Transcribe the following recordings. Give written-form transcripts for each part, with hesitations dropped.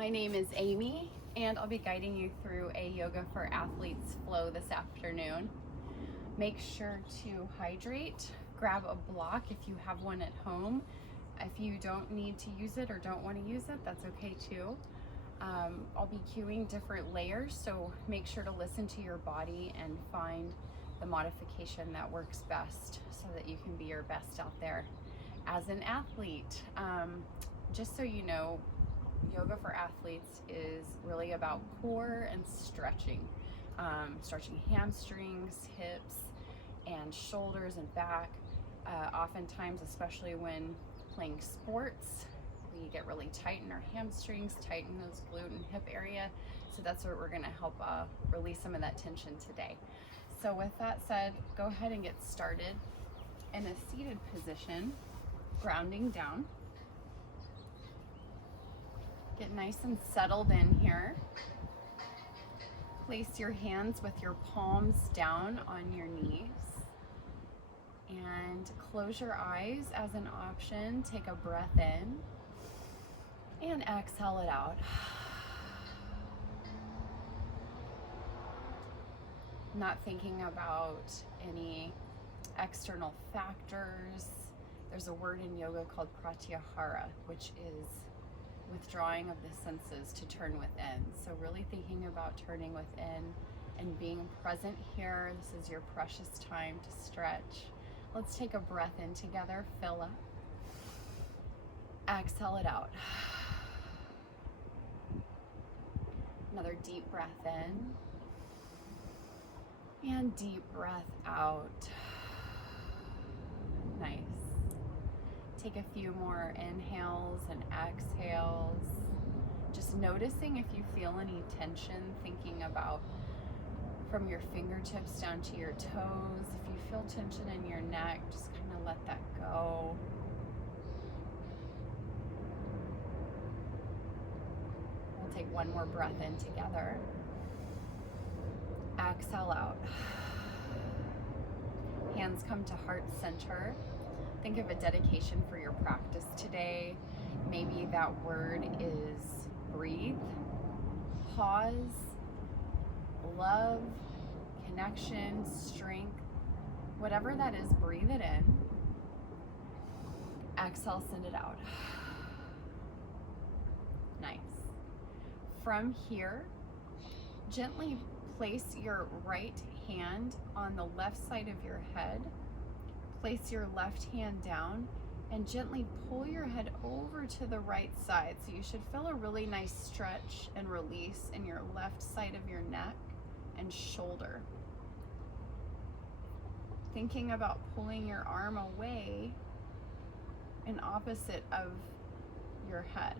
My name is Amy, and I'll be guiding you through a Yoga for Athletes flow this afternoon. Make sure to hydrate. Grab a block if you have one at home. If you don't need to use it or don't want to use it, that's okay too. I'll be cueing different layers, so make sure to listen to your body and find the modification that works best so that you can be your best out there as an athlete. Just so you know, Yoga for Athletes is really about core and stretching. Stretching hamstrings, hips, and shoulders and back. Oftentimes, especially when playing sports, we get really tight in our hamstrings, tight in those glute and hip area. So that's where we're gonna help release some of that tension today. So with that said, go ahead and get started in a seated position, grounding down. Get nice and settled in here. Place your hands with your palms down on your knees. And close your eyes as an option. Take a breath in and exhale it out. Not thinking about any external factors. There's a word in yoga called pratyahara, which is withdrawing of the senses to turn within. So really thinking about turning within and being present here. This is your precious time to stretch. Let's take a breath in together. Fill up. Exhale it out. Another deep breath in. And deep breath out. Nice. Take a few more inhales and exhales. Just noticing if you feel any tension, thinking about from your fingertips down to your toes. If you feel tension in your neck, just kind of let that go. We'll take one more breath in together. Exhale out. Hands come to heart center. Think of a dedication for your practice today. Maybe that word is breathe, pause, love, connection, strength. Whatever that is, breathe it in. Exhale, send it out. Nice. From here, gently place your right hand on the left side of your head. Place your left hand down and gently pull your head over to the right side. So you should feel a really nice stretch and release in your left side of your neck and shoulder. Thinking about pulling your arm away and opposite of your head.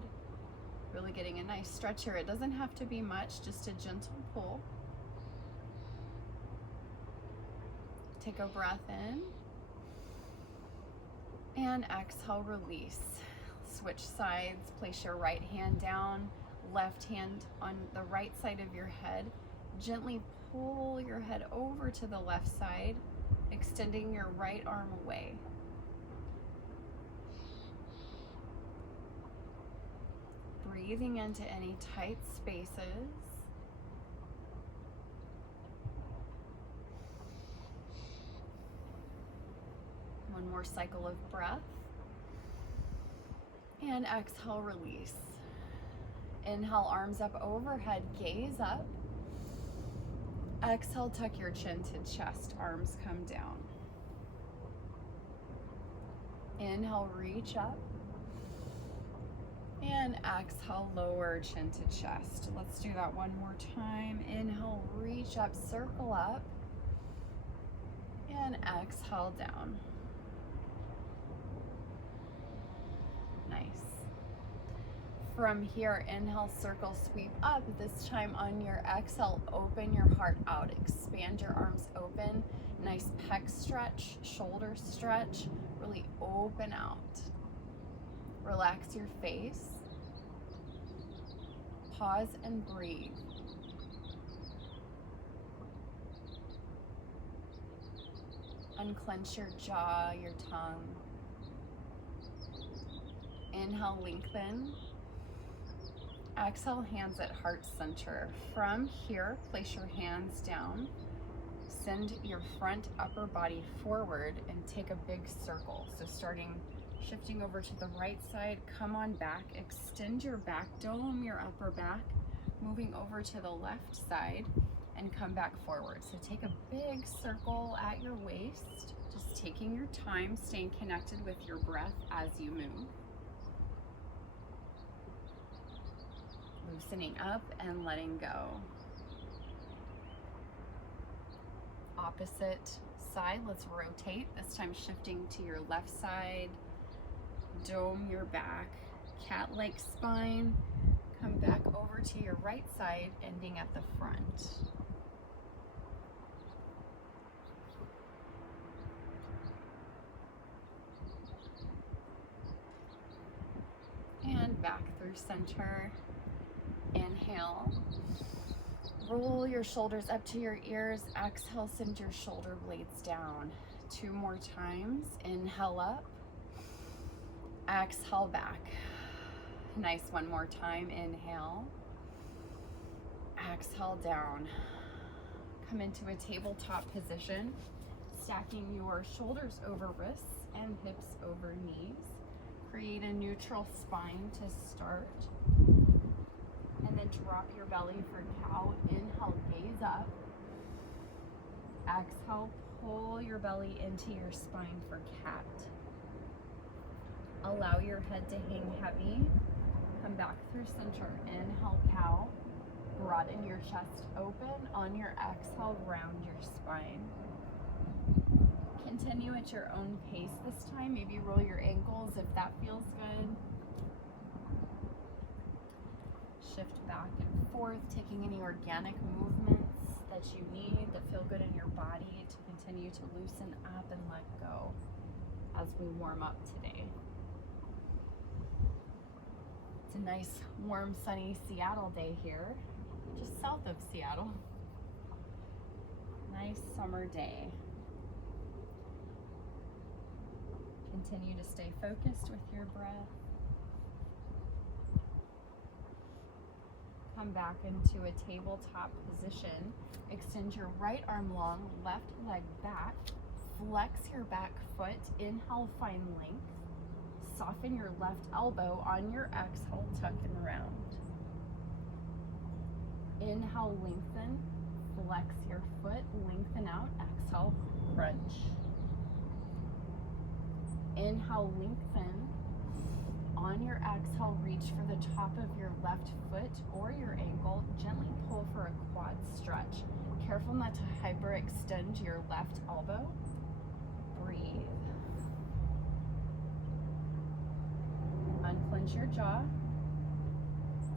Really getting a nice stretch here. It doesn't have to be much, just a gentle pull. Take a breath in. And exhale, release. Switch sides, place your right hand down, left hand on the right side of your head. Gently pull your head over to the left side, extending your right arm away. Breathing into any tight spaces. One more cycle of breath. And exhale, release. Inhale, arms up overhead, gaze up. Exhale, tuck your chin to chest, arms come down. Inhale, reach up. And exhale, lower chin to chest. Let's do that one more time. Inhale, reach up, circle up. And exhale, down. Nice. From here, inhale, circle, sweep up. This time on your exhale, open your heart out. Expand your arms open. Nice pec stretch, shoulder stretch. Really open out. Relax your face. Pause and breathe. Unclench your jaw, your tongue. Inhale, lengthen. Exhale, hands at heart center. From here, place your hands down. Send your front upper body forward and take a big circle. So shifting over to the right side, come on back, extend your back, dome your upper back, moving over to the left side and come back forward. So take a big circle at your waist, just taking your time, staying connected with your breath as you move. Loosening up and letting go. Opposite side, let's rotate, this time shifting to your left side. Dome your back, cat-like spine. Come back over to your right side, ending at the front. And back through center. Inhale. Roll your shoulders up to your ears. Exhale, send your shoulder blades down. 2 more times. Inhale up. Exhale back. Nice, 1 more time. Inhale. Exhale down. Come into a tabletop position, stacking your shoulders over wrists and hips over knees. Create a neutral spine to start. And then drop your belly for cow. Inhale, gaze up. Exhale, pull your belly into your spine for cat. Allow your head to hang heavy. Come back through center. Inhale, cow. Broaden your chest open. On your exhale, round your spine. Continue at your own pace this time. Maybe roll your ankles if that feels good. Shift back and forth, taking any organic movements that you need that feel good in your body to continue to loosen up and let go as we warm up today. It's a nice, warm, sunny Seattle day here, just south of Seattle. Nice summer day. Continue to stay focused with your breath. Come back into a tabletop position. Extend your right arm long, left leg back. Flex your back foot. Inhale, find length. Soften your left elbow. On your exhale, tuck and round. Inhale, lengthen. Flex your foot, lengthen out. Exhale, crunch. Inhale, lengthen. On your exhale, reach for the top of your left foot or your ankle. Gently pull for a quad stretch. Careful not to hyperextend your left elbow. Breathe. Unclench your jaw.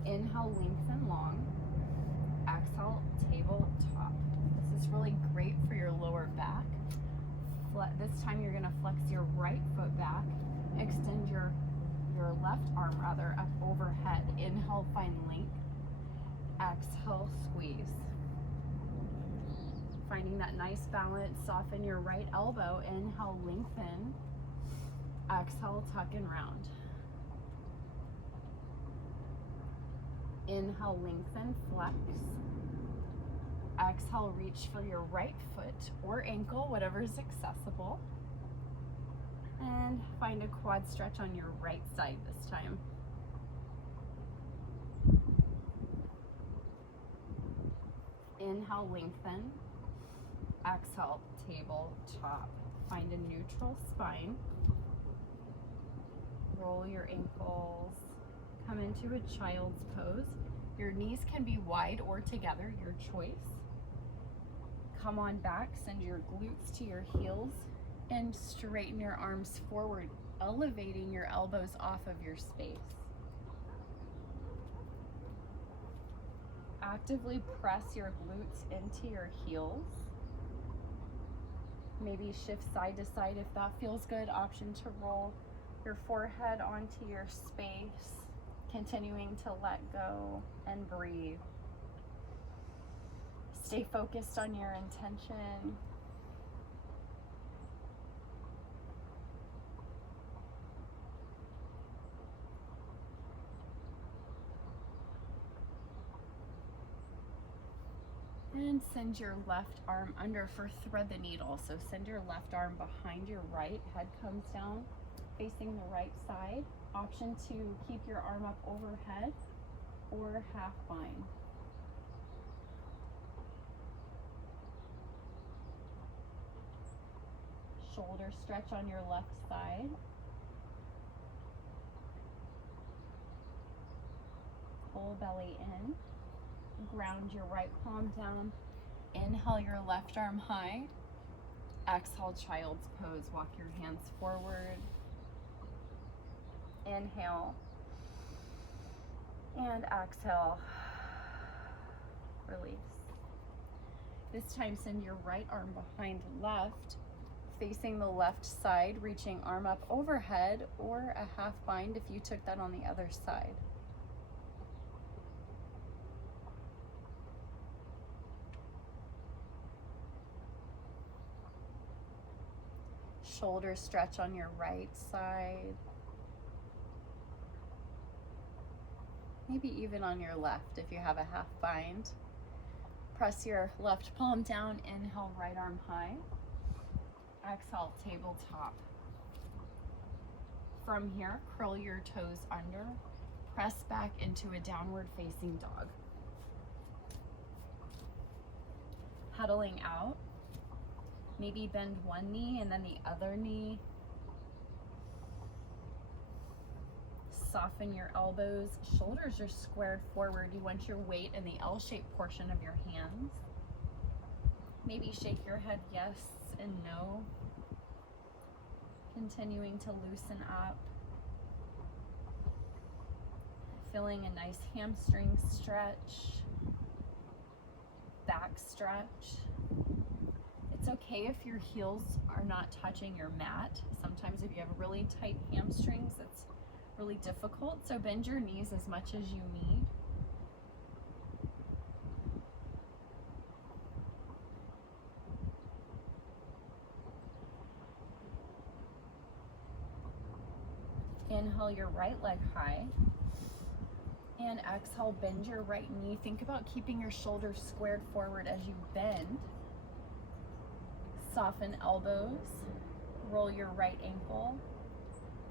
Inhale, lengthen long. Exhale, tabletop. This is really great for your lower back. This time you're going to flex your right foot back. Extend your left arm up overhead. Inhale, find length. Exhale, squeeze. Finding that nice balance, soften your right elbow. Inhale, lengthen. Exhale, tuck and round. Inhale, lengthen, flex. Exhale, reach for your right foot or ankle, whatever is accessible. And find a quad stretch on your right side this time. Inhale, lengthen. Exhale, tabletop. Find a neutral spine. Roll your ankles. Come into a child's pose. Your knees can be wide or together, your choice. Come on back, send your glutes to your heels and straighten your arms forward, elevating your elbows off of your space. Actively press your glutes into your heels. Maybe shift side to side if that feels good. Option to roll your forehead onto your space, continuing to let go and breathe. Stay focused on your intention. then send your left arm under for thread the needle. So send your left arm behind your right, head comes down, facing the right side. Option to keep your arm up overhead or half bind. Shoulder stretch on your left side. Pull belly in. Ground your right palm down. Inhale your left arm high. Exhale, child's pose. Walk your hands forward. Inhale. And exhale. Release. This time send your right arm behind left, facing the left side, reaching arm up overhead or a half bind if you took that on the other side. Shoulder stretch on your right side. Maybe even on your left if you have a half bind. Press your left palm down, inhale, right arm high. Exhale, tabletop. From here, curl your toes under. Press back into a downward facing dog. Huddling out. Maybe bend one knee and then the other knee. Soften your elbows. Shoulders are squared forward. You want your weight in the L-shaped portion of your hands. Maybe shake your head yes and no. Continuing to loosen up. Feeling a nice hamstring stretch. Back stretch. It's okay if your heels are not touching your mat. Sometimes if you have really tight hamstrings, it's really difficult. So bend your knees as much as you need. Inhale your right leg high. And exhale, bend your right knee. Think about keeping your shoulders squared forward as you bend. Soften elbows, roll your right ankle,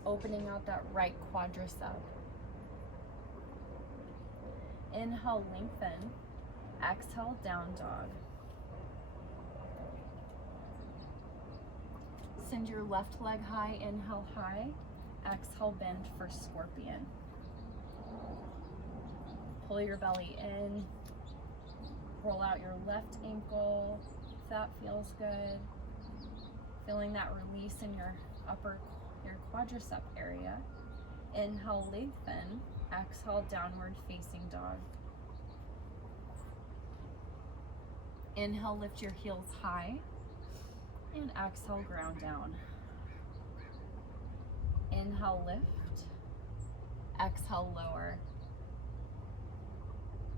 opening out that right quadricep. Inhale, lengthen. Exhale, down dog. Send your left leg high, inhale high. Exhale, bend for scorpion. Pull your belly in. Roll out your left ankle. If that feels good. Feeling that release in your your quadricep area. Inhale, lengthen. Exhale, downward facing dog. Inhale, lift your heels high. And exhale, ground down. Inhale, lift. Exhale, lower.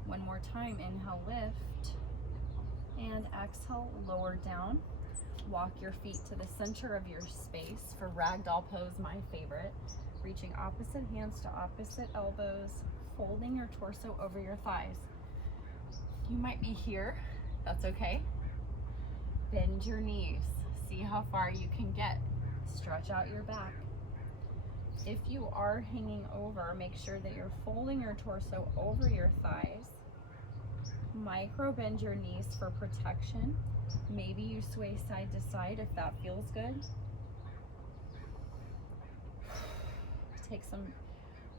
One more time. Inhale, lift. And exhale, lower down. Walk your feet to the center of your space for ragdoll pose, my favorite. Reaching opposite hands to opposite elbows, folding your torso over your thighs. You might be here, that's okay. Bend your knees, see how far you can get. Stretch out your back. If you are hanging over, make sure that you're folding your torso over your thighs. Micro bend your knees for protection. Maybe you sway side to side if that feels good. Take some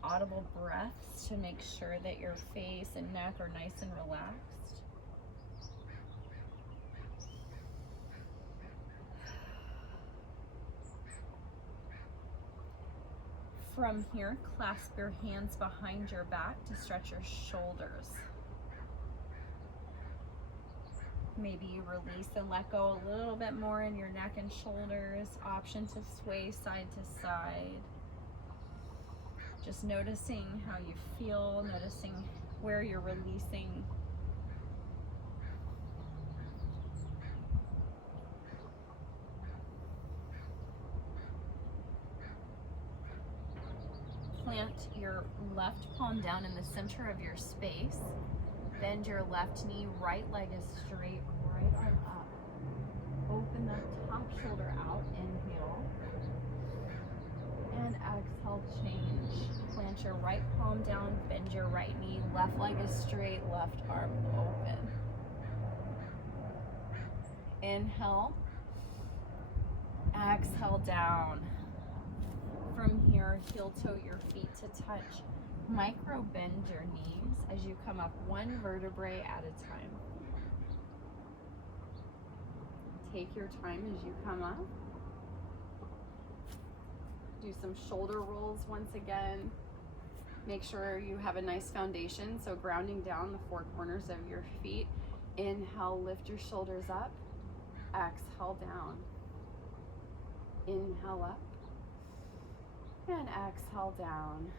audible breaths to make sure that your face and neck are nice and relaxed. From here, clasp your hands behind your back to stretch your shoulders. Maybe you release and let go a little bit more in your neck and shoulders. Option to sway side to side. Just noticing how you feel, noticing where you're releasing. Plant your left palm down in the center of your space. Bend your left knee, right leg is straight, right arm up. Open the top shoulder out, inhale. And exhale, change. Plant your right palm down, bend your right knee, left leg is straight, left arm open. Inhale. Exhale, down. From here, heel toe your feet to touch. Micro bend your knees as you come up one vertebrae at a time. Take your time as you come up. Do some shoulder rolls once again. Make sure you have a nice foundation, so grounding down the four corners of your feet. Inhale, lift your shoulders up. Exhale, down. Inhale up. And exhale, down.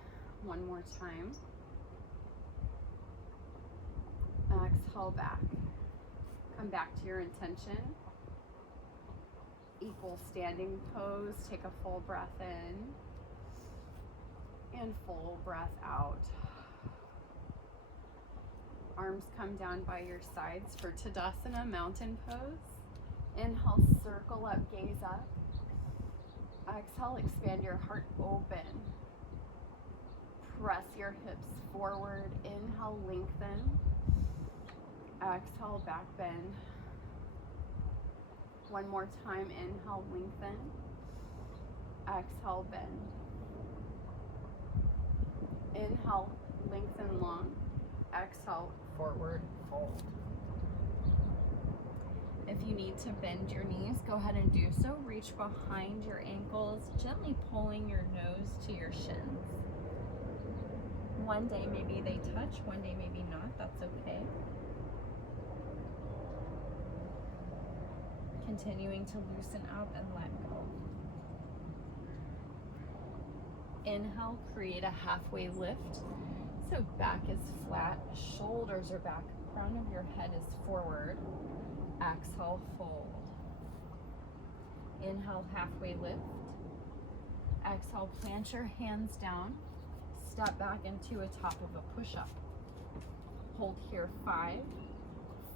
One more time. Exhale, back. Come back to your intention. Equal standing pose. Take a full breath in and full breath out. Arms come down by your sides for Tadasana, mountain pose. Inhale, circle up, gaze up. Exhale, expand your heart open. Press your hips forward. Inhale, lengthen. Exhale, back bend. One more time, inhale, lengthen. Exhale, bend. Inhale, lengthen long. Exhale, forward fold. If you need to bend your knees, go ahead and do so. Reach behind your ankles, gently pulling your nose to your shins. One day maybe they touch, one day maybe not, that's okay. Continuing to loosen up and let go. Inhale, create a halfway lift. So back is flat, shoulders are back, crown of your head is forward. Exhale, fold. Inhale, halfway lift. Exhale, plant your hands down. Step back into a top of a push-up. Hold here, 5,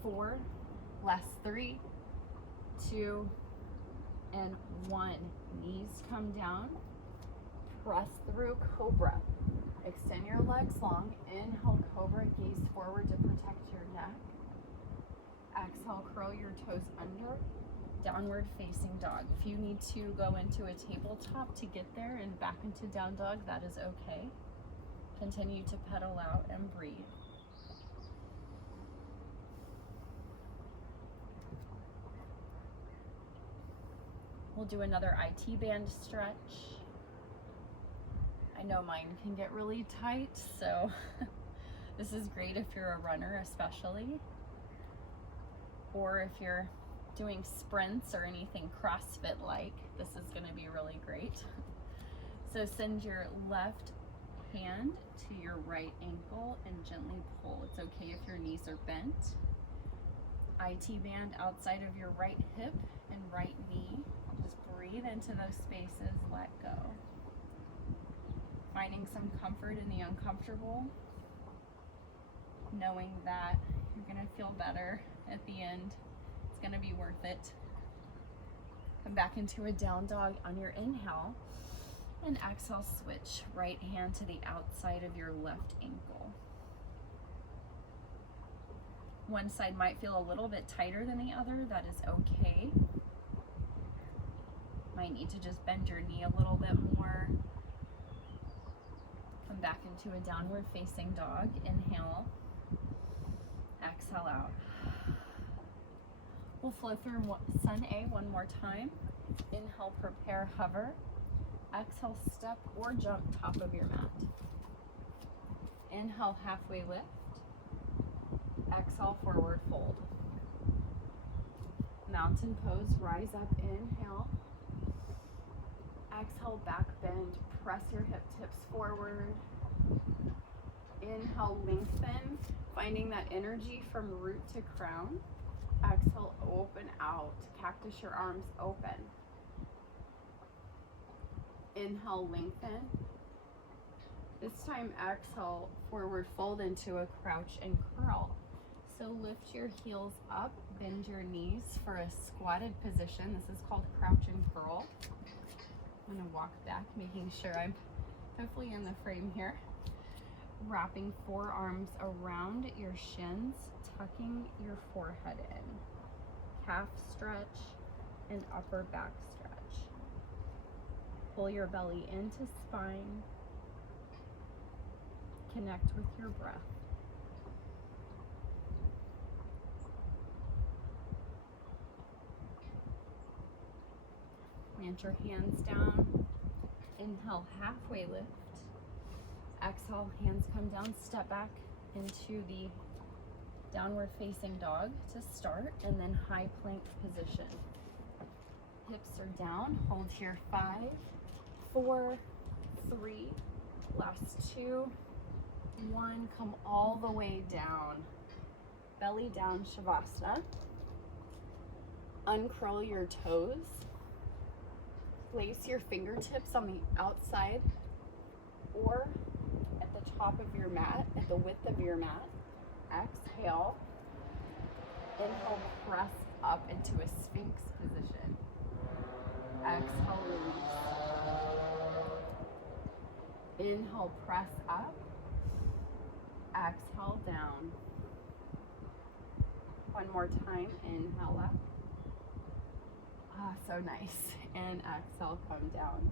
4, last 3, 2, and 1. Knees come down. Press through cobra. Extend your legs long. Inhale, cobra, gaze forward to protect your neck. Exhale, curl your toes under. Downward facing dog. If you need to go into a tabletop to get there and back into down dog, that is okay. Continue to pedal out and breathe. We'll do another IT band stretch. I know mine can get really tight, so this is great if you're a runner especially, or if you're doing sprints or anything CrossFit like, this is going to be really great. So send your left hand to your right ankle and gently pull. It's okay if your knees are bent. IT band outside of your right hip and right knee. Just breathe into those spaces, let go. Finding some comfort in the uncomfortable, knowing that you're going to feel better at the end. It's going to be worth it. Come back into a down dog on your inhale, and exhale, switch right hand to the outside of your left ankle. One side might feel a little bit tighter than the other, that is okay. Might need to just bend your knee a little bit more. Come back into a downward facing dog. Inhale, exhale out. We'll flow through Sun A one more time. Inhale, prepare, hover. Exhale, step or jump top of your mat. Inhale, halfway lift. Exhale, forward fold. Mountain pose, rise up, inhale. Exhale, back bend, press your hip tips forward. Inhale, lengthen, finding that energy from root to crown. Exhale, open out, cactus your arms open. Inhale, lengthen. This time, exhale, forward fold into a crouch and curl. So lift your heels up, bend your knees for a squatted position. This is called crouch and curl. I'm gonna walk back, making sure I'm definitely in the frame here. Wrapping forearms around your shins, tucking your forehead in. Calf stretch and upper back stretch. Pull your belly into spine. Connect with your breath. Plant your hands down. Inhale, halfway lift. Exhale, hands come down, step back into the downward facing dog to start, and then high plank position. Hips are down, hold here, 5, 4, 3, last 2, 1, come all the way down. Belly down, Shavasana. Uncurl your toes. Place your fingertips on the outside or at the top of your mat, at the width of your mat. Exhale. Inhale, press up into a Sphinx position. Exhale, release. Inhale, press up. Exhale, down. One more time, inhale up. Ah, so nice. And exhale, come down.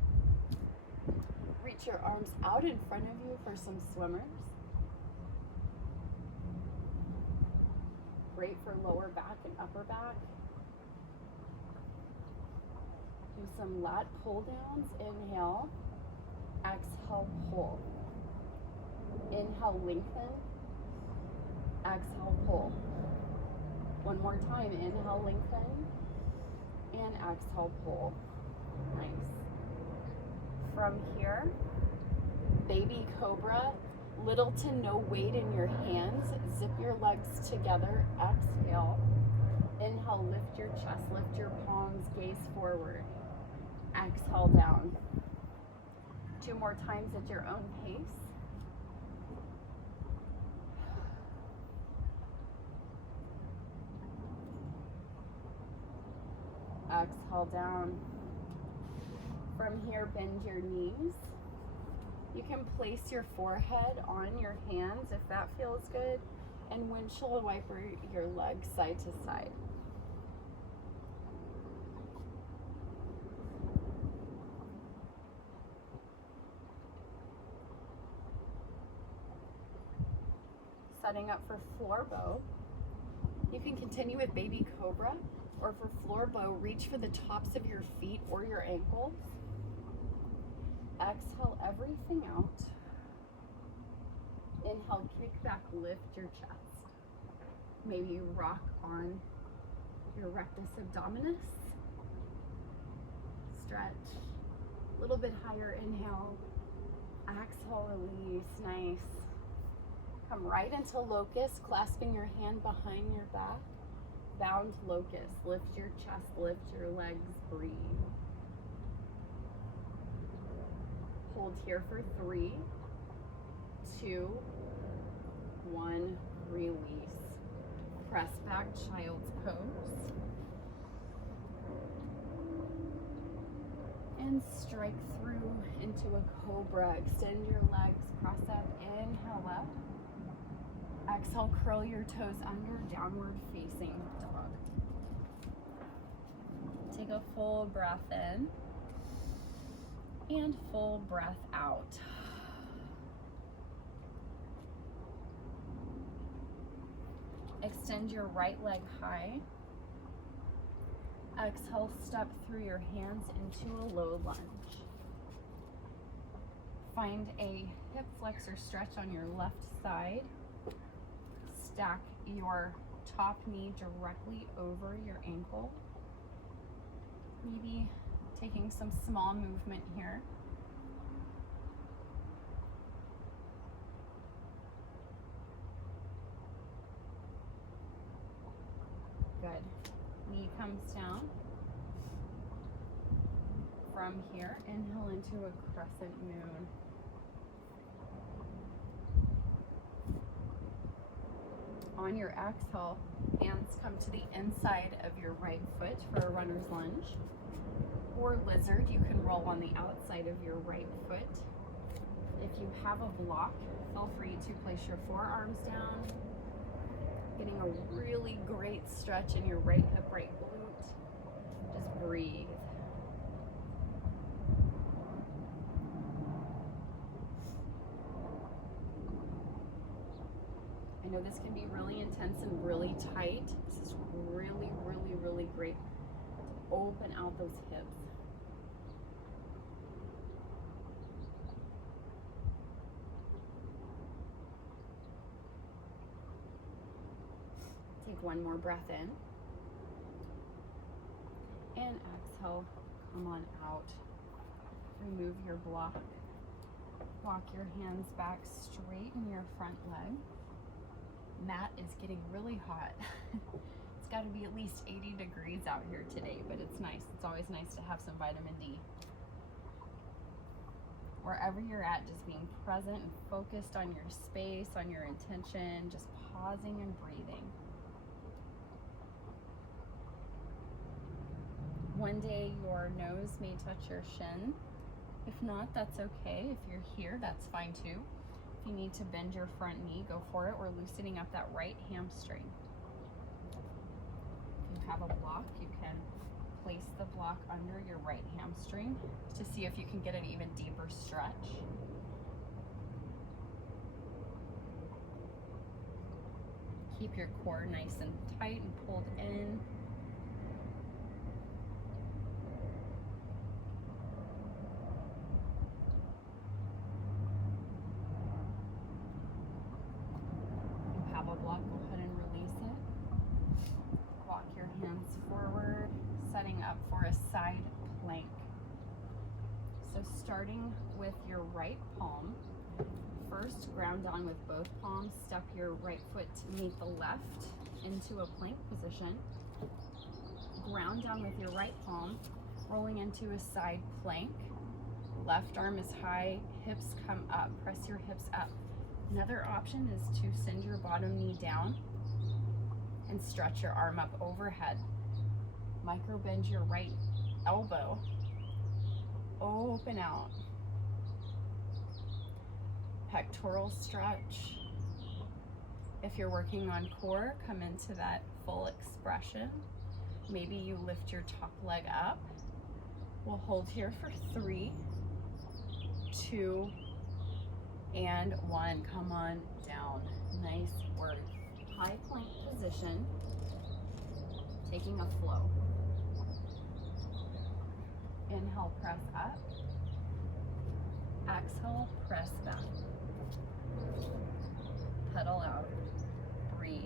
Reach your arms out in front of you for some swimmers. Great for lower back and upper back. Do some lat pull downs. Inhale. Exhale, pull. Inhale, lengthen. Exhale, pull. One more time. Inhale, lengthen. And exhale, pull. Nice. From here, baby cobra, little to no weight in your hands. Zip your legs together. Exhale. Inhale, lift your chest, lift your palms, gaze forward. Exhale, down. 2 more times at your own pace. Exhale, down. From here, bend your knees. You can place your forehead on your hands if that feels good, and windshield wiper your legs side to side. Setting up for floor bow. You can continue with baby cobra, or for floor bow, reach for the tops of your feet or your ankles. Exhale everything out. Inhale, kick back, lift your chest. Maybe you rock on your rectus abdominis. Stretch. A little bit higher, inhale. Exhale, release, nice. Come right into locust, clasping your hand behind your back. Bound locust, lift your chest, lift your legs, breathe. Hold here for 3, 2, 1, release. Press back, child's pose. And strike through into a cobra. Extend your legs, press up, inhale up. Exhale, curl your toes under, downward facing dog. Take a full breath in and full breath out. Extend your right leg high. Exhale, step through your hands into a low lunge. Find a hip flexor stretch on your left side. Stack your top knee directly over your ankle. Maybe taking some small movement here. Good. Knee comes down. From here, inhale into a crescent moon. On your exhale, hands come to the inside of your right foot for a runner's lunge. Or lizard, you can roll on the outside of your right foot. If you have a block, feel free to place your forearms down, getting a really great stretch in your right hip, right glute. Just breathe. I know this can be really intense and really tight. This is really, really, really great to open out those hips. Take one more breath in. And exhale, come on out. Remove your block. Walk your hands back, straighten your front leg. Mat is getting really hot. It's got to be at least 80 degrees out here today, but it's nice. It's always nice to have some vitamin D. Wherever you're at, just being present and focused on your space, on your intention, just pausing and breathing. One day your nose may touch your shin. If not, that's okay. If you're here, that's fine too. If you need to bend your front knee, go for it. We're loosening up that right hamstring. If you have a block, you can place the block under your right hamstring to see if you can get an even deeper stretch. Keep your core nice and tight and pulled in. A block, go ahead and release it. Walk your hands forward, setting up for a side plank. So starting with your right palm, first ground down with both palms, step your right foot to meet the left into a plank position. Ground down with your right palm, rolling into a side plank. Left arm is high, hips come up, press your hips up. Another option is to send your bottom knee down and stretch your arm up overhead. Micro bend your right elbow. Open out. Pectoral stretch. If you're working on core, come into that full expression. Maybe you lift your top leg up. We'll hold here for 3, 2, and 1. Come on down. Nice work. High plank position. Taking a flow. Inhale, press up. Exhale, press back. Pedal out. Breathe.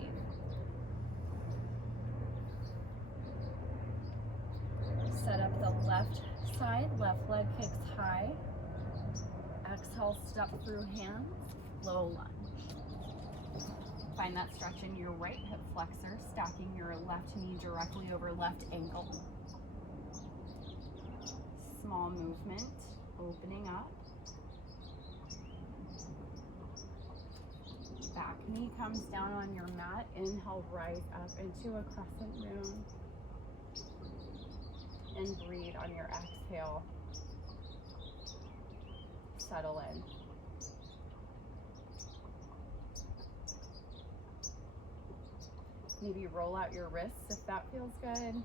Set up the left side. Left leg kicks high. Exhale, step through hands, low lunge. Find that stretch in your right hip flexor, stacking your left knee directly over left ankle. Small movement, opening up. Back knee comes down on your mat. Inhale, rise up into a crescent moon. And breathe on your exhale. Settle in. Maybe roll out your wrists if that feels good.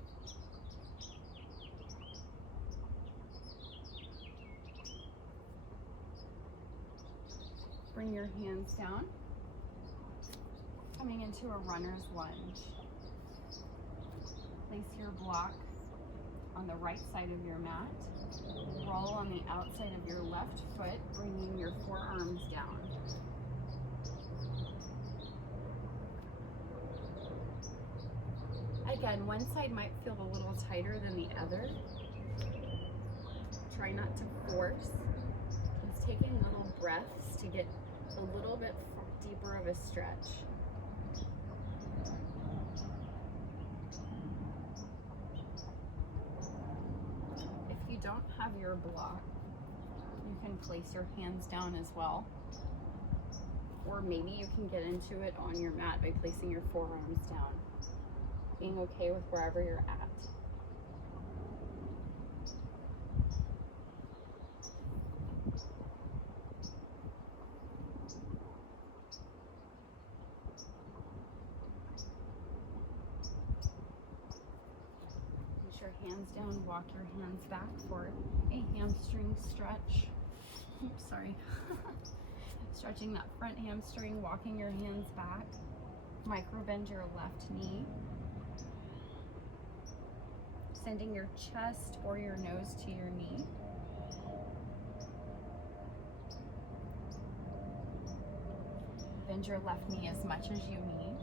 Bring your hands down. Coming into a runner's lunge. Place your block on the right side of your mat. Roll on the outside of your left foot, bringing your forearms down. Again, one side might feel a little tighter than the other. Try not to force. Just taking little breaths to get a little bit deeper of a stretch. Don't have your block, you can place your hands down as well. or maybe you can get into it on your mat by placing your forearms down, being okay with wherever you're at. Your hands down, walk your hands back for a hamstring stretch. Oops, sorry. Stretching that front hamstring, walking your hands back. Micro bend your left knee. Sending your chest or your nose to your knee. Bend your left knee as much as you need.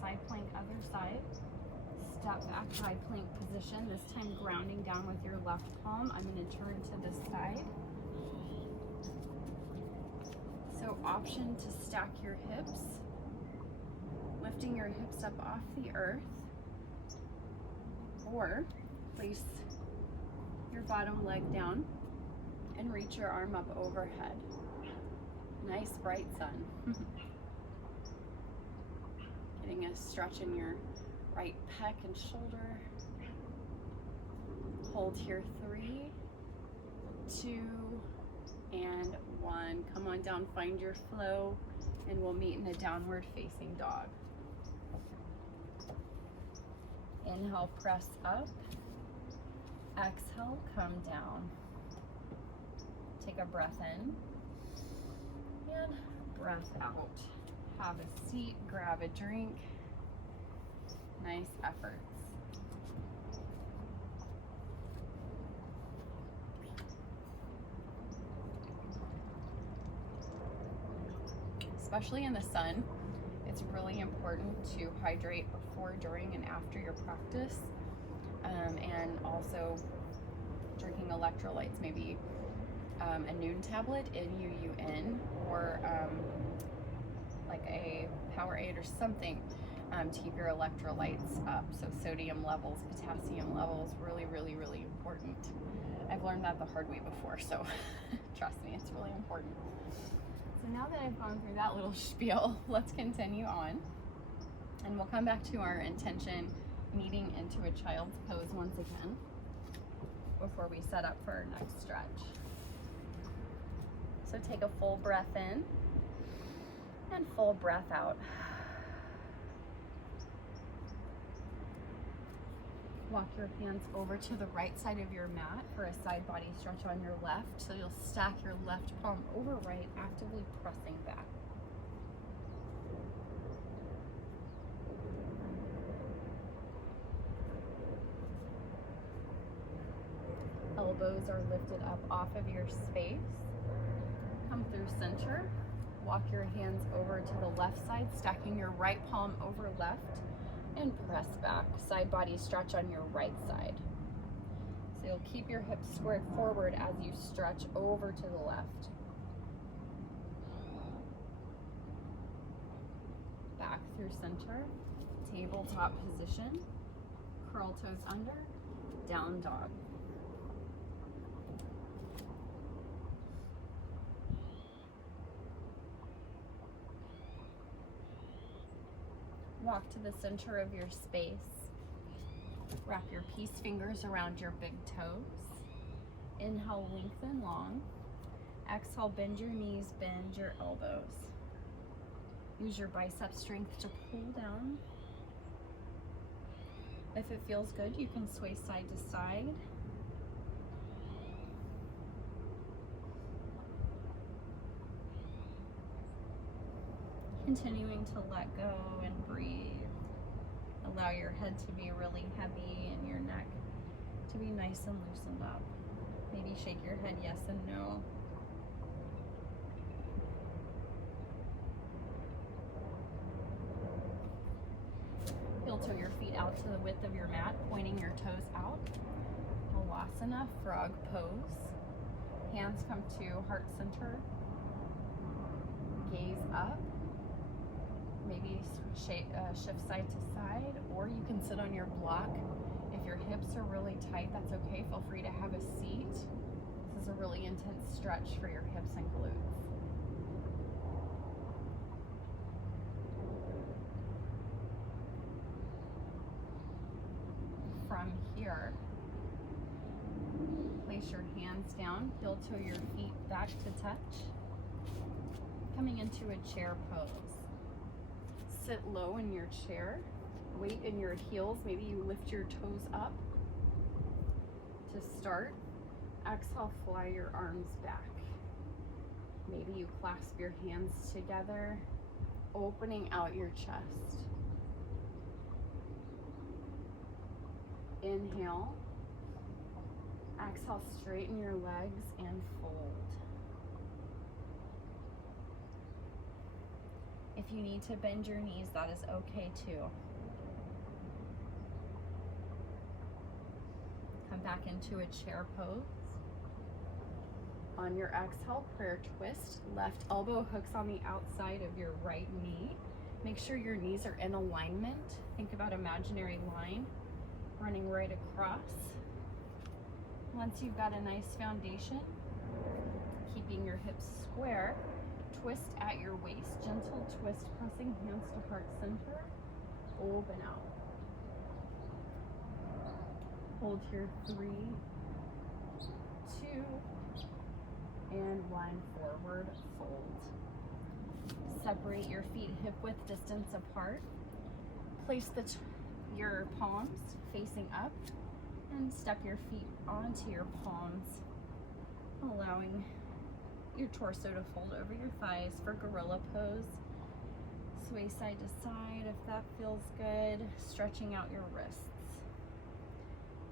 Side plank, other side. Step back, side plank position. This time grounding down with your left palm. I'm going to turn to this side. So option to stack your hips, lifting your hips up off the earth, or place your bottom leg down and reach your arm up overhead. Nice bright sun. Getting a stretch in your right pec and shoulder. Hold here, 3, 2, and 1. Come on down, find your flow, and we'll meet in a downward facing dog. Inhale, press up. Exhale, come down. Take a breath in and breath out. Have a seat, grab a drink. Nice efforts. Especially in the sun, it's really important to hydrate before, during, and after your practice. And also drinking electrolytes, maybe a Noon tablet, NUUN, or like a Powerade or something to keep your electrolytes up. So sodium levels, potassium levels, really, really, really important. I've learned that the hard way before, so trust me, it's really important. So now that I've gone through that little spiel, let's continue on. And we'll come back to our intention, kneading into a child's pose once again before we set up for our next stretch. So take a full breath in and full breath out. Walk your hands over to the right side of your mat for a side body stretch on your left. So you'll stack your left palm over right, actively pressing back. Elbows are lifted up off of your space. Come through center. Walk your hands over to the left side, stacking your right palm over left, and press back. Side body stretch on your right side. So you'll keep your hips squared forward as you stretch over to the left. Back through center, tabletop position, curl toes under, down dog. Walk to the center of your space. Wrap your peace fingers around your big toes. Inhale, lengthen long. Exhale, bend your knees, bend your elbows. Use your bicep strength to pull down. If it feels good, you can sway side to side. Continuing to let go and breathe. Allow your head to be really heavy and your neck to be nice and loosened up. Maybe shake your head yes and no. Heel toe your feet out to the width of your mat, pointing your toes out. Halasana, frog pose. Hands come to heart center. gaze up, maybe shift side to side, or you can sit on your block. If your hips are really tight, that's okay. Feel free to have a seat. This is a really intense stretch for your hips and glutes. From here, place your hands down, heel toe your feet back to touch. Coming into a chair pose. Sit low in your chair, weight in your heels, maybe you lift your toes up. To start, exhale, fly your arms back. Maybe you clasp your hands together, opening out your chest. Inhale, exhale, straighten your legs and fold. If you need to bend your knees, that is okay too. Come back into a chair pose. On your exhale, prayer twist. Left elbow hooks on the outside of your right knee. Make sure your knees are in alignment. Think about imaginary line running right across. Once you've got a nice foundation, keeping your hips square, twist at your waist, gentle twist, pressing hands to heart center, open out. Hold here, 3, 2, and 1, forward fold. Separate your feet hip width distance apart. Place your palms facing up and step your feet onto your palms, allowing your torso to fold over your thighs for gorilla pose. Sway side to side if that feels good, stretching out your wrists.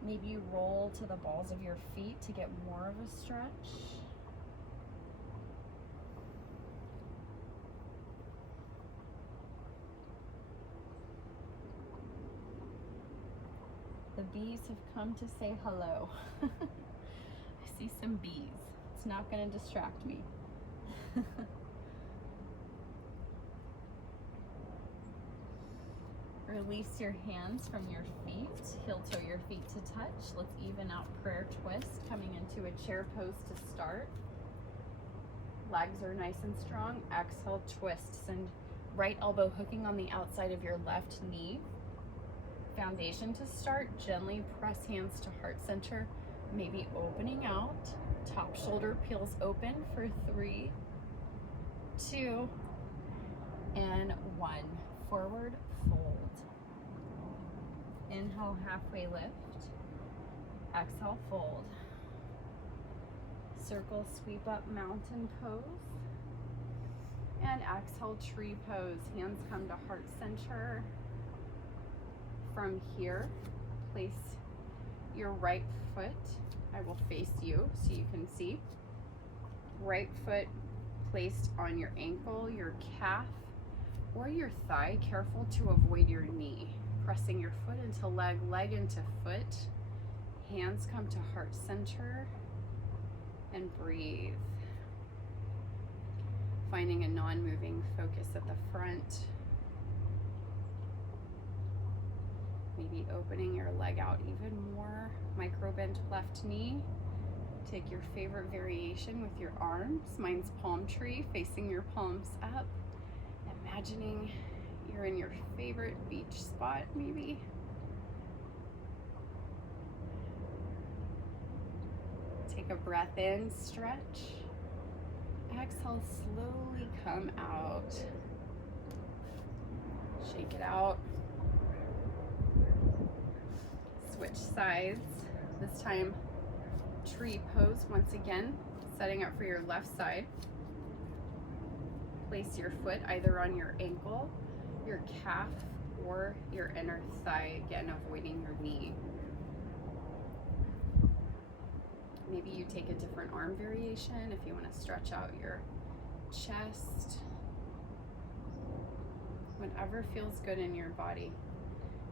Maybe you roll to the balls of your feet to get more of a stretch. The bees have come to say hello. I see some bees. It's not going to distract me. Release your hands from your feet. Heel toe your feet to touch. Let's even out prayer twist, coming into a chair pose to start. Legs are nice and strong. Exhale, twist. Send right elbow hooking on the outside of your left knee. Foundation to start. Gently press hands to heart center, maybe opening out. Top shoulder peels open for 3, 2, and 1. Forward fold. Inhale, halfway lift. Exhale, fold. Circle, sweep up, mountain pose. And exhale, tree pose. Hands come to heart center. From here, place your right foot. I will face you so you can see. Right foot placed on your ankle, your calf, or your thigh. Careful to avoid your knee. Pressing your foot into leg, leg into foot. Hands come to heart center and breathe. Finding a non-moving focus at the front. Maybe opening your leg out even more. Micro bend left knee. Take your favorite variation with your arms. Mine's palm tree, facing your palms up. Imagining you're in your favorite beach spot, maybe. Take a breath in, stretch. Exhale, slowly come out. Shake it out. Switch sides. This time, tree pose once again, setting up for your left side. Place your foot either on your ankle, your calf, or your inner thigh, again avoiding your knee. Maybe you take a different arm variation if you want to stretch out your chest. Whatever feels good in your body.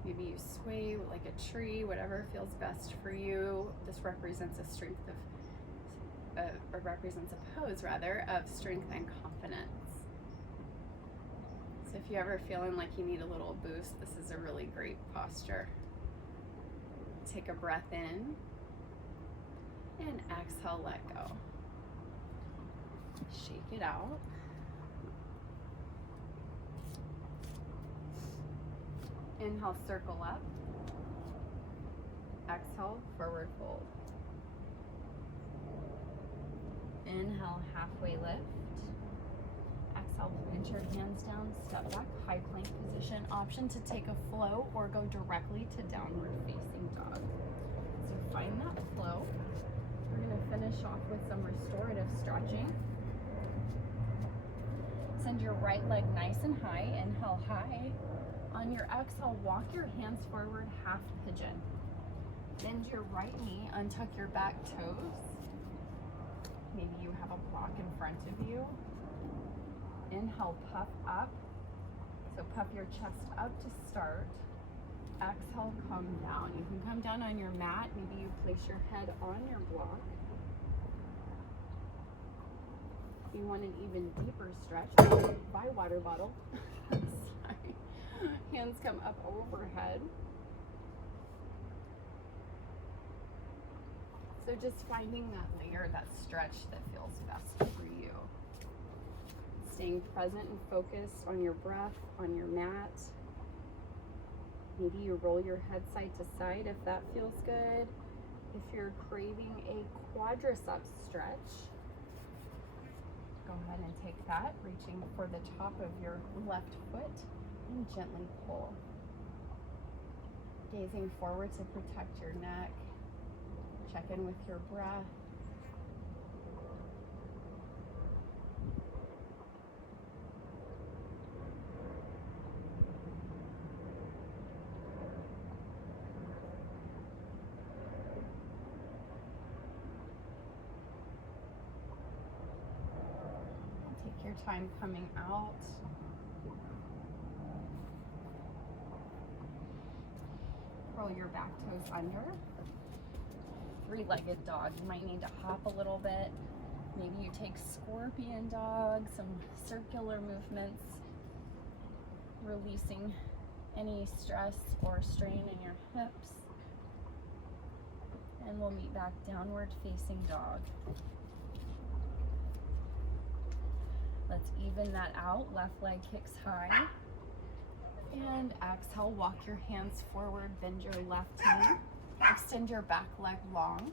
Maybe you sway like a tree, whatever feels best for you. This represents a strength of, or represents a pose rather, of strength and confidence. So if you're ever feeling like you need a little boost, this is a really great posture. Take a breath in and exhale, let go. Shake it out. Inhale, circle up. Exhale, forward fold. Inhale, halfway lift. Exhale, plant your hands down, step back, high plank position. Option to take a flow or go directly to downward facing dog. So find that flow. We're going to finish off with some restorative stretching. Send your right leg nice and high. Inhale, high. On your exhale, walk your hands forward, half pigeon. Bend your right knee, untuck your back toes. Maybe you have a block in front of you. Inhale, puff up. So puff your chest up to start. Exhale, come down. You can come down on your mat. Maybe you place your head on your block. If you want an even deeper stretch, buy a water bottle. Sorry. Hands come up overhead. So just finding that layer, that stretch that feels best for you. Staying present and focused on your breath, on your mat. Maybe you roll your head side to side if that feels good. If you're craving a quadricep stretch, go ahead and take that, reaching for the top of your left foot and gently pull. Gazing forward to protect your neck. Check in with your breath. Take your time coming out. Roll your back toes under. Three-legged dog. You might need to hop a little bit. Maybe you take scorpion dog, some circular movements, releasing any stress or strain in your hips. And we'll meet back downward facing dog. Let's even that out. Left leg kicks high. And exhale, walk your hands forward, bend your left knee. Extend your back leg long.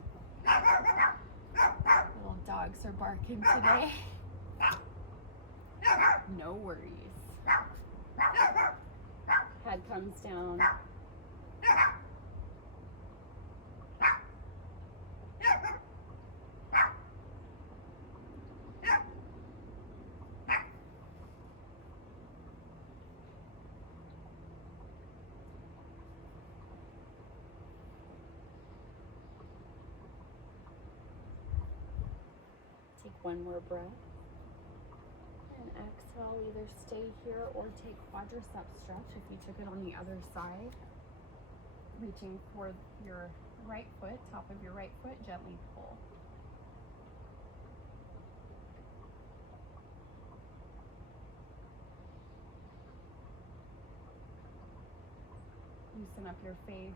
Little dogs are barking today. No worries. Head comes down. Take one more breath. And exhale, either stay here or take quadricep stretch if you took it on the other side. Reaching for your right foot, top of your right foot, gently pull. Loosen up your face.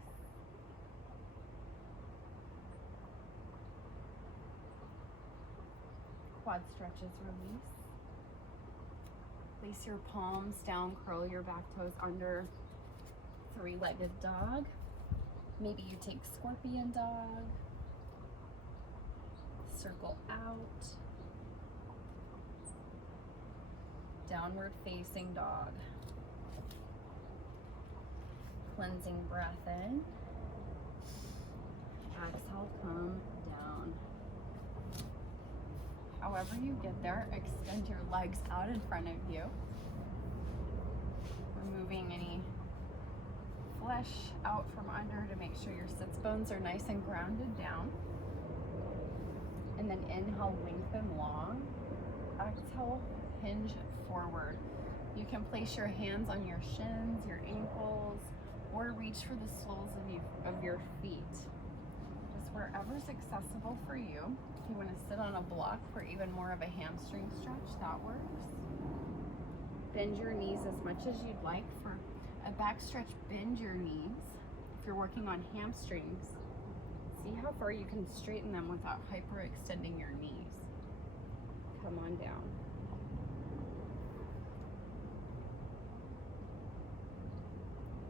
Quad stretches, release. Place your palms down, curl your back toes under. Three-legged dog. Maybe you take scorpion dog. Circle out. Downward facing dog. Cleansing breath in. Exhale, come down. However you get there, extend your legs out in front of you. Removing any flesh out from under to make sure your sits bones are nice and grounded down. And then inhale, lengthen long. Exhale, hinge forward. You can place your hands on your shins, your ankles, or reach for the soles of your feet. Just wherever's accessible for you. If you want to sit on a block for even more of a hamstring stretch, that works. Bend your knees as much as you'd like. For a back stretch, bend your knees. If you're working on hamstrings, see how far you can straighten them without hyperextending your knees. Come on down.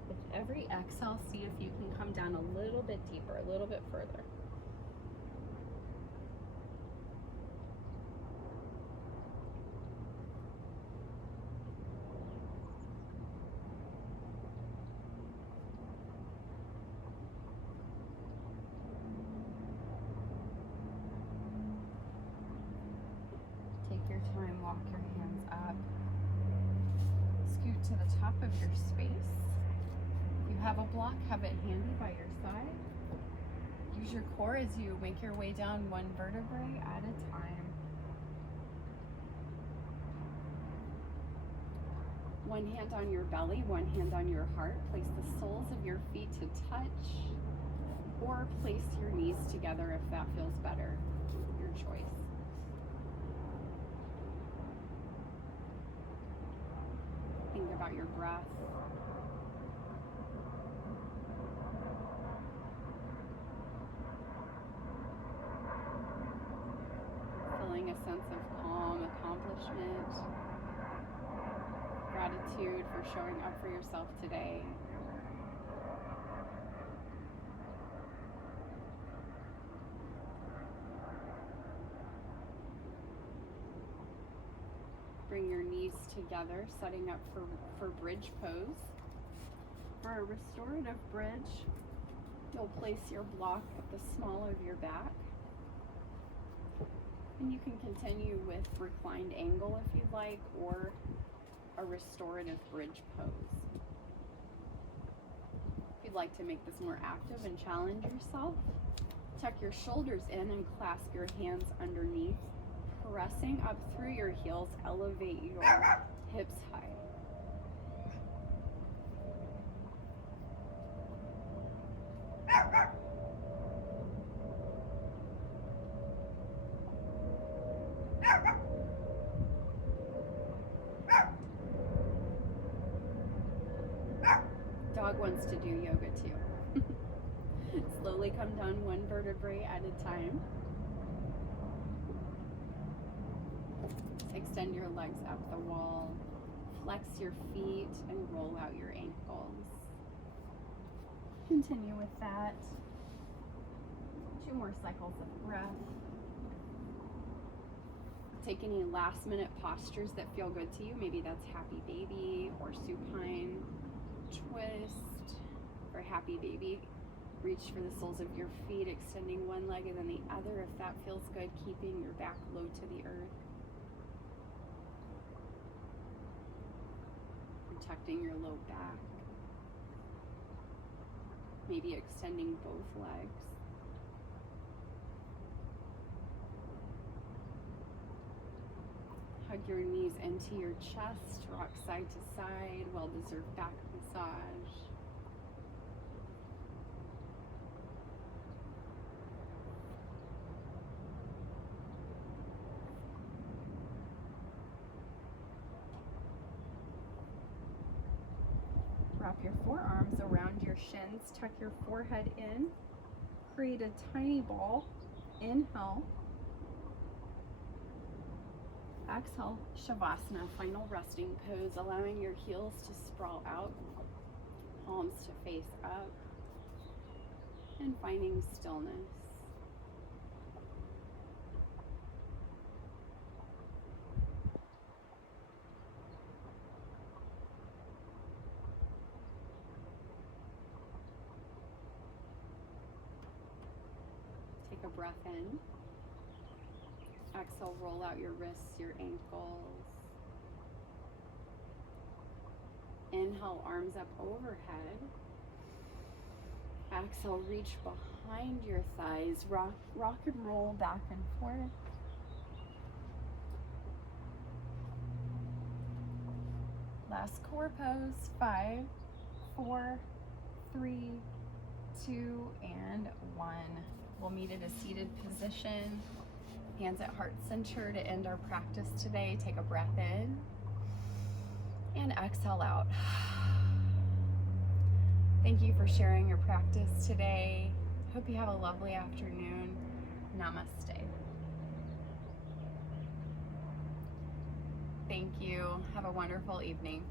With every exhale, see if you can come down a little bit deeper, a little bit further. Take your time, walk your hands up. Scoot to the top of your space. If you have a block, have it handy by your side. Use your core as you make your way down one vertebrae at a time. One hand on your belly, one hand on your heart. Place the soles of your feet to touch, or place your knees together if that feels better. Your choice. Think about your breath. Feeling a sense of calm, accomplishment, gratitude for showing up for yourself today. Bring your knees together, setting up for bridge pose. For a restorative bridge, you'll place your block at the small of your back. And you can continue with reclined angle if you'd like, or a restorative bridge pose. If you'd like to make this more active and challenge yourself, tuck your shoulders in and clasp your hands underneath. Pressing up through your heels, elevate your hips high. Dog wants to do yoga too. Slowly come down one vertebrae at a time. Extend your legs up the wall, flex your feet, and roll out your ankles. Continue with that. 2 more cycles of breath. Take any last minute postures that feel good to you. Maybe that's happy baby or supine twist. For happy baby, reach for the soles of your feet, extending one leg and then the other if that feels good, keeping your back low to the earth. Protecting your low back. Maybe extending both legs. Hug your knees into your chest, rock side to side, well-deserved back massage. Wrap your forearms around your shins, tuck your forehead in, create a tiny ball, inhale, exhale, Shavasana, final resting pose, allowing your heels to sprawl out, palms to face up, and finding stillness. Take a breath in. Exhale, roll out your wrists, your ankles. Inhale, arms up overhead. Exhale, reach behind your thighs. Rock and roll back and forth. Last core pose. 5, 4, 3, 2, and 1. We'll meet at a seated position. Hands at heart center to end our practice today. Take a breath in. And exhale out. Thank you for sharing your practice today. Hope you have a lovely afternoon. Namaste. Thank you. Have a wonderful evening.